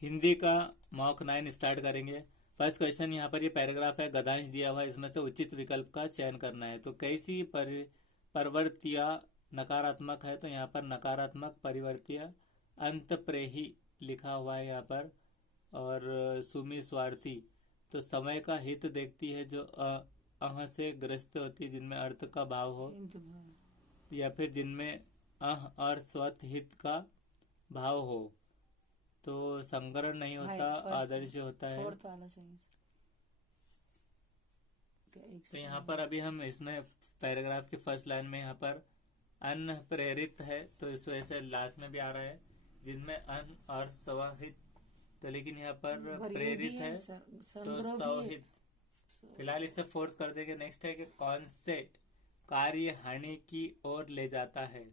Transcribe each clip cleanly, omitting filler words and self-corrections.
हिंदी का mock 9 start करेंगे। First question यहाँ पर ये पैराग्राफ है, गद्यांश दिया हुआ है, इसमें से उचित विकल्प का चयन करना है। तो कैसी परिवर्तिया नकारात्मक है, तो यहाँ पर नकारात्मक परिवर्तिया अंतप्रेही लिखा हुआ है यहाँ पर। और सुमी स्वार्थी, तो समय का हित देखती है जो अह से ग्रस्त होती है, जिनमें अर्थ का भाव हो, या फिर जिनमें अह और स्वत हित का भाव हो। तो संग्रह नहीं होता, आदर्श होता है। तो यहाँ पर अभी हम इसमें पैराग्राफ की फर्स्ट लाइन में यहाँ पर अन्न प्रेरित है, तो इस वजह से लास्ट में भी आ रहा है जिनमें अन्न और स्वहित। तो लेकिन यहाँ पर प्रेरित है तो स्वहित, फिलहाल इसे फोर्स कर देंगे। नेक्स्ट है कि कौन से कार्य हानि की ओर ले जाता है,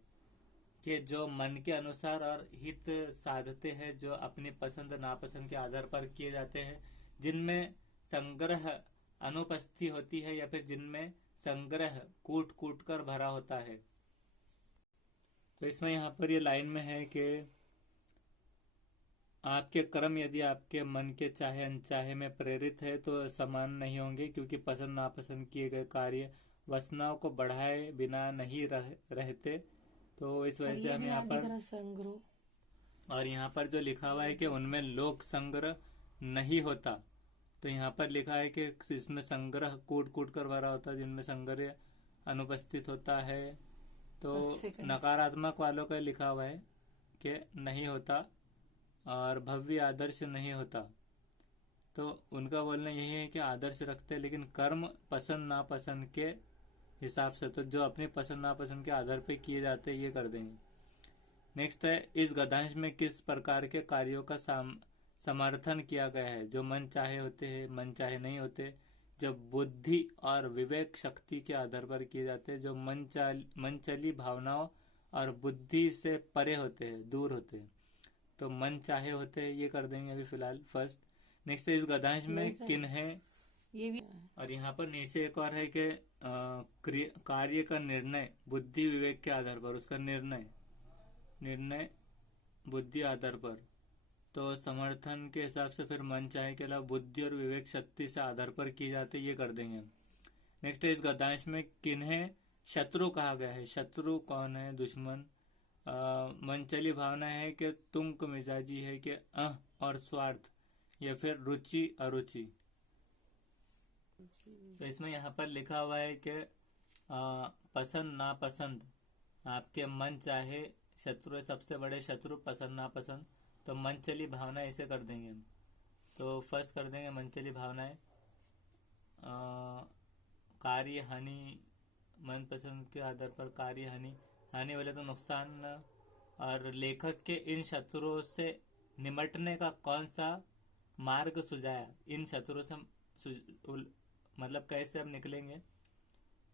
कि जो मन के अनुसार और हित साधते हैं, जो अपनी पसंद नापसंद के आधार पर किए जाते हैं, जिनमें संग्रह अनुपस्थिति होती है, या फिर जिनमें संग्रह कूट कूट कर भरा होता है। तो इसमें यहाँ पर ये लाइन में है कि आपके कर्म यदि आपके मन के चाहे अनचाहे में प्रेरित है तो समान नहीं होंगे, क्योंकि पसंद नापसंद किए गए कार्य वासनाओं को बढ़ाए बिना नहीं रहते। तो इस वजह से हम यहाँ पर, और यहाँ पर जो लिखा हुआ है कि उनमें लोक संग्रह नहीं होता, तो यहाँ पर लिखा है कि इसमें संग्रह कूट कूट कर भरा होता है, जिनमें संग्रह अनुपस्थित होता है। तो नकारात्मक वालों का लिखा हुआ है कि नहीं होता, और भव्य आदर्श नहीं होता। तो उनका बोलना यही है कि आदर्श रखते हैं, लेकिन कर्म पसंद नापसंद के हिसाब से, तो जो अपनी पसंद नापसंद के आधार पे किए जाते हैं ये कर देंगे। नेक्स्ट है, इस गद्यांश में किस प्रकार के कार्यों का समर्थन किया गया है, जो मन चाहे होते हैं, मन चाहे नहीं होते, जो बुद्धि और विवेक शक्ति के आधार पर किए जाते हैं, जो मन चली भावनाओं और बुद्धि से परे होते हैं, दूर होते हैं। तो मन चाहे होते हैं ये कर देंगे अभी फिलहाल फर्स्ट। नेक्स्ट है, इस गद्यांश में किन है, ये भी। और यहाँ पर नीचे एक और है कि कार्य का निर्णय बुद्धि विवेक के आधार पर, उसका निर्णय बुद्धि आधार पर। तो समर्थन के हिसाब से फिर मन चाहे के अलावा बुद्धि और विवेक शक्ति से आधार पर किए जाते, ये कर देंगे। नेक्स्ट है, इस गद्यांश में किन्हें शत्रु कहा गया है, शत्रु कौन है, दुश्मन। मनचली भावना है कि तुमको मिजाजी है कि अह और स्वार्थ, या फिर रुचि अरुचि। तो इसमें यहाँ पर लिखा हुआ है कि पसंद नापसंद, आपके मन चाहे शत्रु है, सबसे बड़े शत्रु पसंद नापसंद। तो मन चली भावना इसे कर देंगे हम। तो फर्स्ट कर देंगे मन चली भावनाएं, कार्य हानि, मन पसंद के आधार पर कार्य हानि वाले तो नुकसान। और लेखक के इन शत्रुओं से निमटने का कौन सा मार्ग सुझाया, इन शत्रुओं से मतलब कैसे हम निकलेंगे।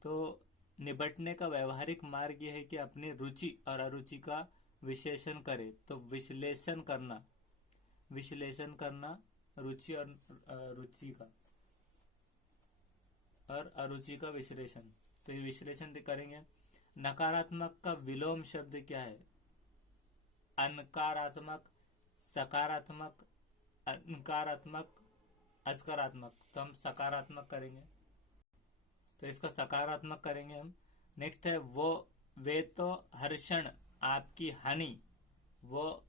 तो निपटने का व्यवहारिक मार्ग यह है कि अपनी रुचि और अरुचि का विश्लेषण करें। तो विश्लेषण करना रुचि और रुचि का और अरुचि का विश्लेषण। तो ये विश्लेषण करेंगे। नकारात्मक का विलोम शब्द क्या है, अनकारात्मक, सकारात्मक, नकारात्मक, असकारात्मक। तो हम सकारात्मक करेंगे, तो इसका सकारात्मक करेंगे हम। नेक्स्ट है, वे तो हर्षण आपकी हानि वो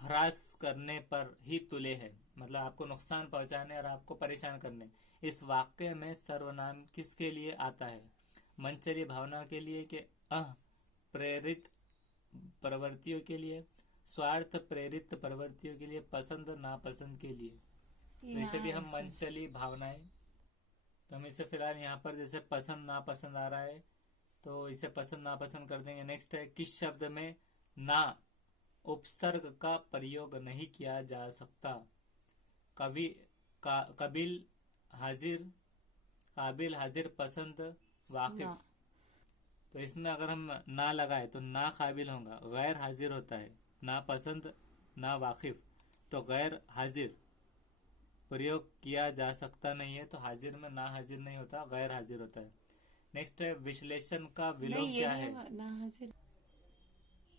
ह्रास करने पर ही तुले है, मतलब आपको नुकसान पहुंचाने और आपको परेशान करने। इस वाक्य में सर्वनाम किसके लिए आता है, मनचली भावना के लिए कि प्रेरित प्रवृत्तियों के लिए, स्वार्थ प्रेरित प्रवृत्तियों के लिए, पसंद नापसंद के लिए। तो इसे भी हम मनचली भावनाएं, तो हम इसे फिलहाल यहाँ पर जैसे पसंद नापसंद आ रहा है तो इसे पसंद नापसंद कर देंगे। नेक्स्ट है, किस शब्द में ना उपसर्ग का प्रयोग नहीं किया जा सकता, कबिल हाजिर पसंद वाकिफ। तो इसमें अगर हम ना लगाए तो ना काबिल होगा, गैर हाजिर होता है, ना पसंद ना वाकिफ। तो गैर हाजिर प्रयोग किया जा सकता नहीं है, तो हाजिर में ना हाजिर नहीं होता, गैर हाजिर होता है। नेक्स्ट है, विश्लेषण का विलोम क्या है,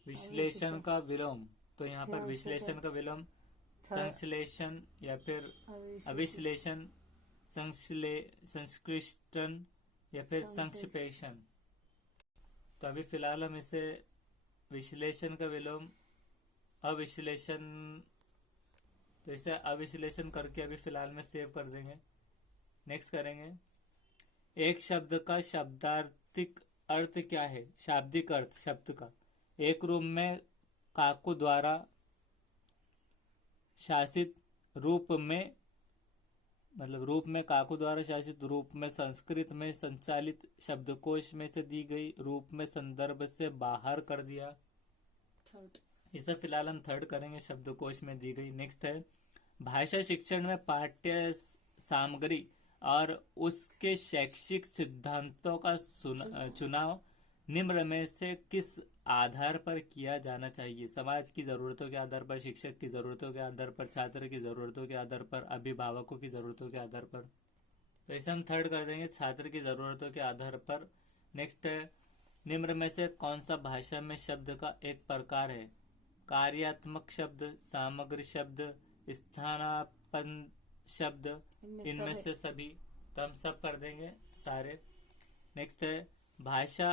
विश्लेषण का विलोम। तो यहाँ पर विश्लेषण का विलोम संश्लेषण या फिर अविश्लेषण, संश्लिष्टन या फिर संक्षेपण। तो अभी फिलहाल हम इसे विश्लेषण का विलोम अविश्लेषण, तो इसे अविश्लेषण करके अभी फिलहाल में सेव कर देंगे। नेक्स्ट करेंगे, एक शब्द का शाब्दिक अर्थ क्या है? शाब्दिक अर्थ शब्द का, एक रूप में काकू द्वारा शासित रूप में, मतलब रूप में काकू द्वारा शासित रूप में संस्कृत में संचालित शब्दकोश में से दी गई रूप में संदर्भ से बाहर कर दिया। इसे फिलहाल हम थर्ड करेंगे, शब्दकोश में दी गई। नेक्स्ट है, भाषा शिक्षण में पाठ्य सामग्री और उसके शैक्षिक सिद्धांतों का चुनाव निम्न में से किस आधार पर किया जाना चाहिए? समाज की ज़रूरतों के आधार पर, शिक्षक की ज़रूरतों के आधार पर, छात्र की ज़रूरतों के आधार पर, अभिभावकों की ज़रूरतों के आधार पर। तो इसे हम थर्ड कर देंगे, छात्र की ज़रूरतों के आधार पर। नेक्स्ट है, निम्न में से कौन सा भाषा में शब्द का एक प्रकार है? कार्यात्मक शब्द, सामग्री शब्द, स्थानापन्न शब्द, इनमें से सभी। तो हम सब कर देंगे सारे। नेक्स्ट है, भाषा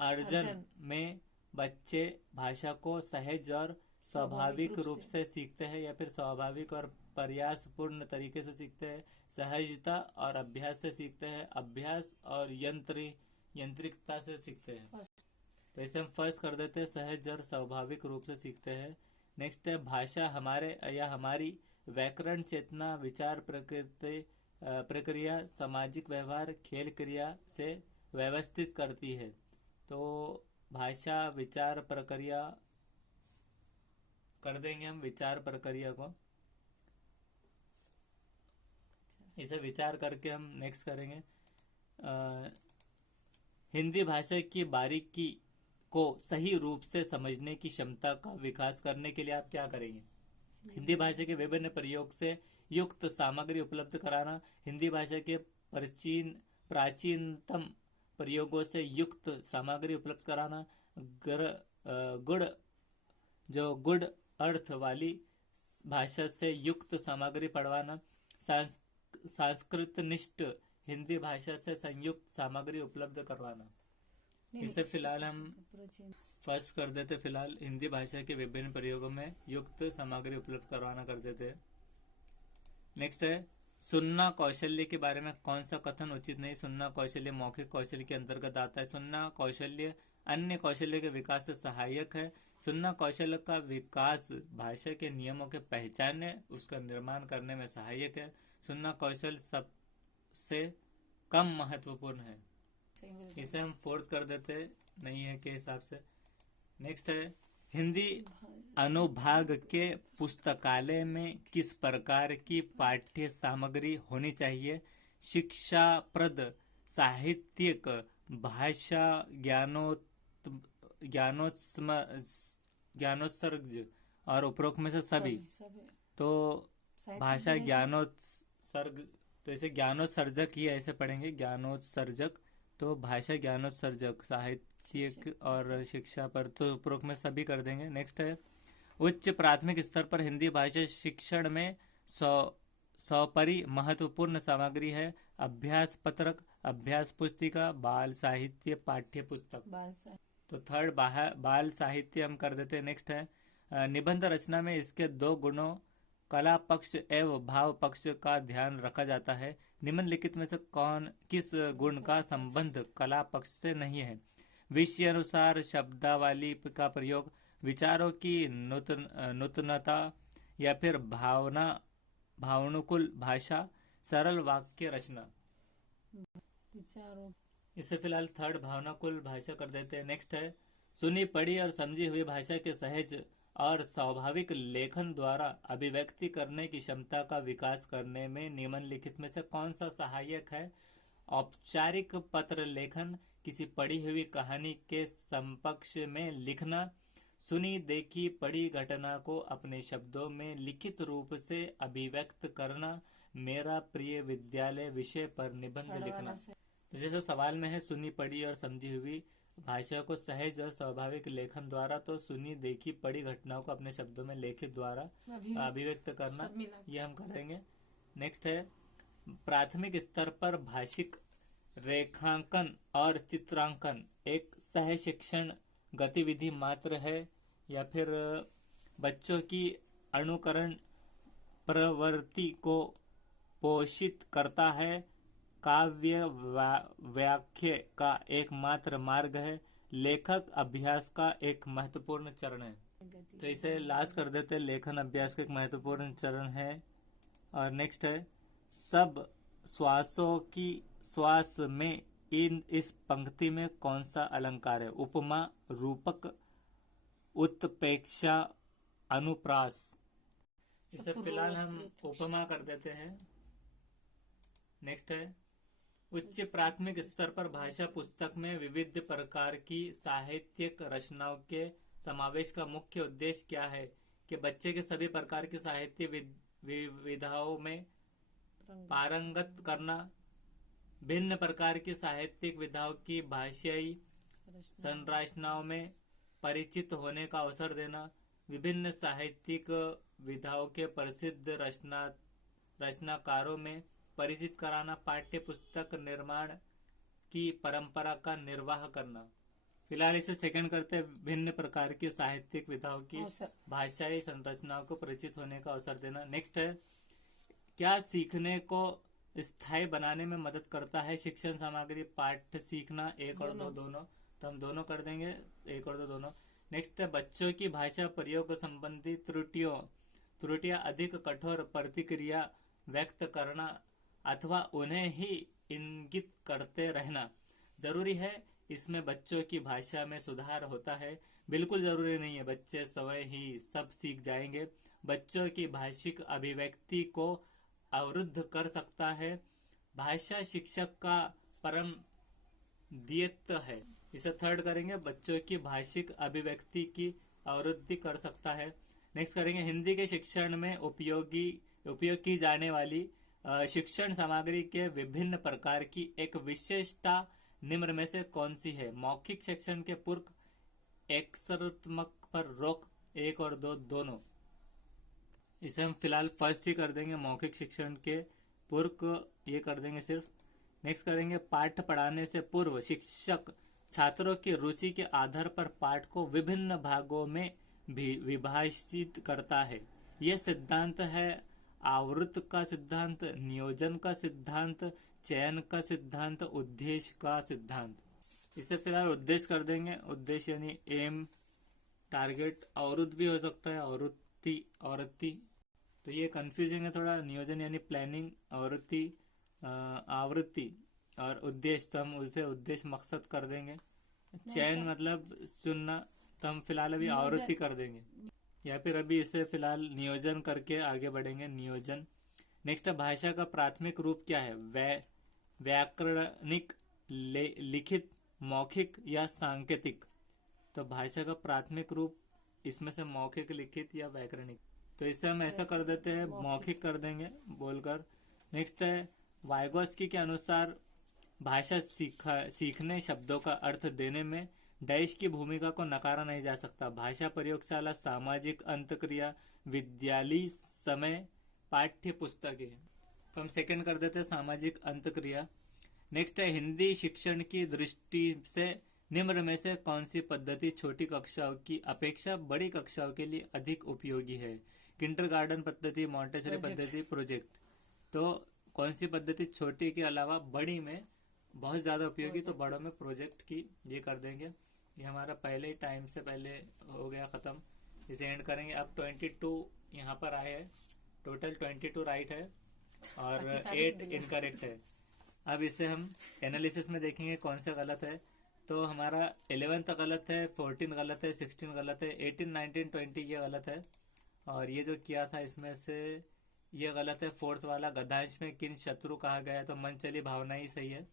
अर्जन में बच्चे भाषा को सहज और स्वाभाविक रूप से सीखते हैं या फिर स्वाभाविक और प्रयासपूर्ण तरीके से सीखते हैं, सहजता और अभ्यास से सीखते हैं, अभ्यास और यांत्रिकता से सीखते हैं। तो इसे हम फर्स्ट कर देते हैं, सहज और स्वाभाविक रूप से सीखते हैं। नेक्स्ट है, भाषा हमारे या हमारी व्याकरण, चेतना, विचार प्रक्रिया, सामाजिक व्यवहार, खेल क्रिया से व्यवस्थित करती है। तो भाषा विचार प्रक्रिया कर देंगे हम, विचार प्रक्रिया को। इसे विचार करके हम नेक्स्ट करेंगे, हिंदी भाषा की बारीकी को सही रूप से समझने की क्षमता का विकास करने के लिए आप क्या करेंगे? हिंदी भाषा के विभिन्न प्रयोग से युक्त सामग्री उपलब्ध कराना, हिंदी भाषा के प्राचीनतम प्रयोगों से युक्त सामग्री उपलब्ध कराना, गुड़ अर्थ वाली भाषा से युक्त सामग्री पढ़वाना, संस्कृतनिष्ठ हिंदी भाषा से संयुक्त सामग्री उपलब्ध करवाना। इसे फिलहाल हम फर्स्ट कर देते, फिलहाल हिंदी भाषा के विभिन्न प्रयोगों में युक्त सामग्री उपलब्ध करवाना कर देते हैं। नेक्स्ट है, सुनना कौशल्य के बारे में कौन सा कथन उचित नहीं? सुनना कौशल्य मौखिक कौशल्य के अंतर्गत आता है। सुनना कौशल्य अन्य कौशल्य के विकास से सहायक है। सुनना कौशल्य का विकास भाषा के नियमों के पहचानने, उसका निर्माण करने में सहायक है। सुनना कौशल सबसे कम महत्वपूर्ण है। इसे हम फोर्थ कर देते नहीं है के हिसाब से। नेक्स्ट है, हिंदी अनुभाग के पुस्तकालय में किस प्रकार की पाठ्य सामग्री होनी चाहिए? शिक्षाप्रद, साहित्यिक, भाषा ज्ञानोत्सर्ग और उपरोक्त में से सभी। तो भाषा ज्ञानोत्सर्ग, तो इसे ज्ञानोत्सर्जक ही ऐसे पढ़ेंगे, ज्ञानोत्सर्जक। तो भाषा ज्ञानोत्सर्जक, साहित्यिक और शिक्षा पर, तो उपरोक्त में सभी कर देंगे। नेक्स्ट है, उच्च प्राथमिक स्तर पर हिंदी भाषा शिक्षण में सौपरी महत्वपूर्ण सामग्री है। अभ्यास पत्रक, अभ्यास पुस्तिका, बाल साहित्य, पाठ्य पुस्तक। तो थर्ड बाल साहित्य हम कर देते हैं। नेक्स्ट है, निबंध रचना में इसके दो गुणों कला पक्ष एवं भाव पक्ष का ध्यान रखा जाता है। निम्नलिखित में से किस गुण का संबंध कला पक्ष से नहीं है? विषय अनुसार शब्दावली का प्रयोग, विचारों की नूतनता या फिर भावनानुकूल भाषा, सरल वाक्य रचना। इसे फिलहाल थर्ड भावनाकुल भाषा कर देते हैं। नेक्स्ट है, सुनी पढ़ी और समझी हुई भाषा के सहज और स्वाभाविक लेखन द्वारा अभिव्यक्ति करने की क्षमता का विकास करने में निम्नलिखित में से कौन सा सहायक है? औपचारिक पत्र लेखन, किसी पढ़ी हुई कहानी के समकक्ष में लिखना, सुनी देखी पढ़ी घटना को अपने शब्दों में लिखित रूप से अभिव्यक्त करना, मेरा प्रिय विद्यालय विषय पर निबंध लिखना। तो जैसे सवाल में है सुनी पढ़ी और समझी हुई भाषा को सहज और स्वाभाविक लेखन द्वारा तो सुनी देखी पढ़ी घटनाओं को अपने शब्दों में लिखित द्वारा अभिव्यक्त करना, ये हम करेंगे। नेक्स्ट है प्राथमिक स्तर पर भाषिक रेखांकन और चित्रांकन एक सह शिक्षण गतिविधि मात्र है या फिर बच्चों की अनुकरण प्रवृत्ति को पोषित करता है, काव्य व्याख्या का एकमात्र मार्ग है, लेखक अभ्यास का एक महत्वपूर्ण चरण है। तो इसे लास्ट कर देते हैं, लेखन अभ्यास का एक महत्वपूर्ण चरण है। और नेक्स्ट है सब श्वासों की श्वास में इस पंक्ति में कौन सा अलंकार है? उपमा, रूपक, उत्प्रेक्षा, अनुप्रास। इसे फिलहाल हम उपमा कर देते हैं। नेक्स्ट है उच्च प्राथमिक स्तर पर भाषा पुस्तक में विविध प्रकार की साहित्यिक रचनाओं के समावेश का मुख्य उद्देश्य क्या है? कि बच्चे के सभी प्रकार की साहित्य विधाओं में पारंगत करना, भिन्न प्रकार की साहित्यिक विधाओं की भाषाई संरचनाओं में परिचित होने का अवसर देना, विभिन्न साहित्यिक विधाओं के प्रसिद्ध रचनाकारों में परिचित कराना, पाठ्य पुस्तक निर्माण की परंपरा का निर्वाह करना। फिलहाल इसे सेकंड करते हैं, भिन्न प्रकार की साहित्यिक विधाओं की भाषाई संरचनाओं को परिचित होने का अवसर देना। नेक्स्ट है क्या सीखने को स्थायी बनाने में मदद करता है? शिक्षण सामग्री, पाठ्य सीखना, एक और दो दोनों। तो हम दोनों कर देंगे, एक और दो दोनों। नेक्स्ट है बच्चों की भाषा प्रयोग संबंधी त्रुटियां अधिक कठोर प्रतिक्रिया व्यक्त करना अथवा उन्हें ही इंगित करते रहना जरूरी है। इसमें बच्चों की भाषा में सुधार होता है। बिल्कुल जरूरी नहीं है, बच्चे स्वयं ही सब सीख जाएंगे। बच्चों की भाषिक अभिव्यक्ति को अवरुद्ध कर सकता है। भाषा शिक्षक का परम दायित्व है। इसे थर्ड करेंगे, बच्चों की भाषिक अभिव्यक्ति की अवरुद्धि कर सकता है। नेक्स्ट करेंगे हिंदी के शिक्षण में उपयोग की जाने वाली शिक्षण सामग्री के विभिन्न प्रकार की एक विशेषता निम्न में से कौन सी है? मौखिक शिक्षण के पूर्व अक्षरात्मक पर रोक, एक और दो दोनों। इसे हम फिलहाल फर्स्ट ही कर देंगे, मौखिक शिक्षण के पूर्व ये कर देंगे सिर्फ। नेक्स्ट करेंगे पाठ पढ़ाने से पूर्व शिक्षक छात्रों की रुचि के आधार पर पाठ को विभिन्न भागों में भी विभाजित करता है। यह सिद्धांत है आवृत्ति का सिद्धांत, नियोजन का सिद्धांत, चयन का सिद्धांत, उद्देश्य का सिद्धांत। इसे फिलहाल उद्देश्य कर देंगे। उद्देश्य यानी एम, टारगेट। अवरुद्ध भी हो सकता है, आवृत्ति। तो ये कंफ्यूजिंग है थोड़ा। नियोजन यानी प्लानिंग, आवृत्ति और उद्देश्य, तो हम उसे उद्देश्य मकसद कर देंगे। चयन मतलब चुनना, तो हम फिलहाल अभी आवृत्ति कर देंगे, या फिर अभी इसे फिलहाल नियोजन करके आगे बढ़ेंगे, नियोजन। नेक्स्ट है भाषा का प्राथमिक रूप क्या है? व्याकरणिक, लिखित, मौखिक या सांकेतिक? तो भाषा का प्राथमिक रूप इसमें से मौखिक, लिखित या व्याकरणिक। तो इसे हम ऐसा कर देते हैं, मौखिक कर देंगे बोलकर। नेक्स्ट है वाइगोत्स्की के अनुसार भाषा सीखने, शब्दों का अर्थ देने में डैश की भूमिका को नकारा नहीं जा सकता। भाषा प्रयोगशाला, सामाजिक अंतक्रिया, विद्यालय समय, पाठ्य पुस्तकें। तो हम सेकंड कर देते हैं, सामाजिक अंतक्रिया। नेक्स्ट है हिंदी शिक्षण की दृष्टि से निम्न में से कौन सी पद्धति छोटी कक्षाओं की अपेक्षा बड़ी कक्षाओं के लिए अधिक उपयोगी है? किंडरगार्टन पद्धति, मॉन्टेसरी पद्धति, प्रोजेक्ट। तो कौन सी पद्धति छोटी के अलावा बड़ी में बहुत ज़्यादा उपयोगी? तो बड़ों में प्रोजेक्ट की ये कर देंगे। ये हमारा पहले ही टाइम से पहले हो गया ख़त्म, इसे एंड करेंगे। अब 22 यहाँ पर आए हैं, टोटल 22 राइट है और 8 इनकरेक्ट है। अब इसे हम एनालिसिस में देखेंगे कौन सा गलत है। तो हमारा 11 गलत है, 14 गलत है, 16 गलत है, 18, 19, 20 ये गलत है। और ये जो किया था इसमें से ये गलत है। फोर्थ वाला गद्यांश में किन शत्रु कहा गया है? तो मन चली भावना ही सही है।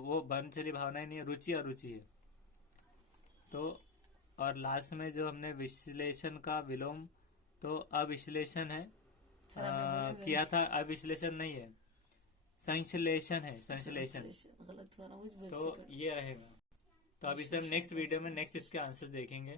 वो मन चली भावना नहीं है, रुचि अरुचि है। तो और लास्ट में जो हमने विश्लेषण का विलोम, तो अविश्लेषण है किया था, अविश्लेषण नहीं है, संश्लेषण है, संश्लेषण। तो ये रहेगा। तो अभी से हम नेक्स्ट वीडियो में नेक्स्ट इसके आंसर देखेंगे।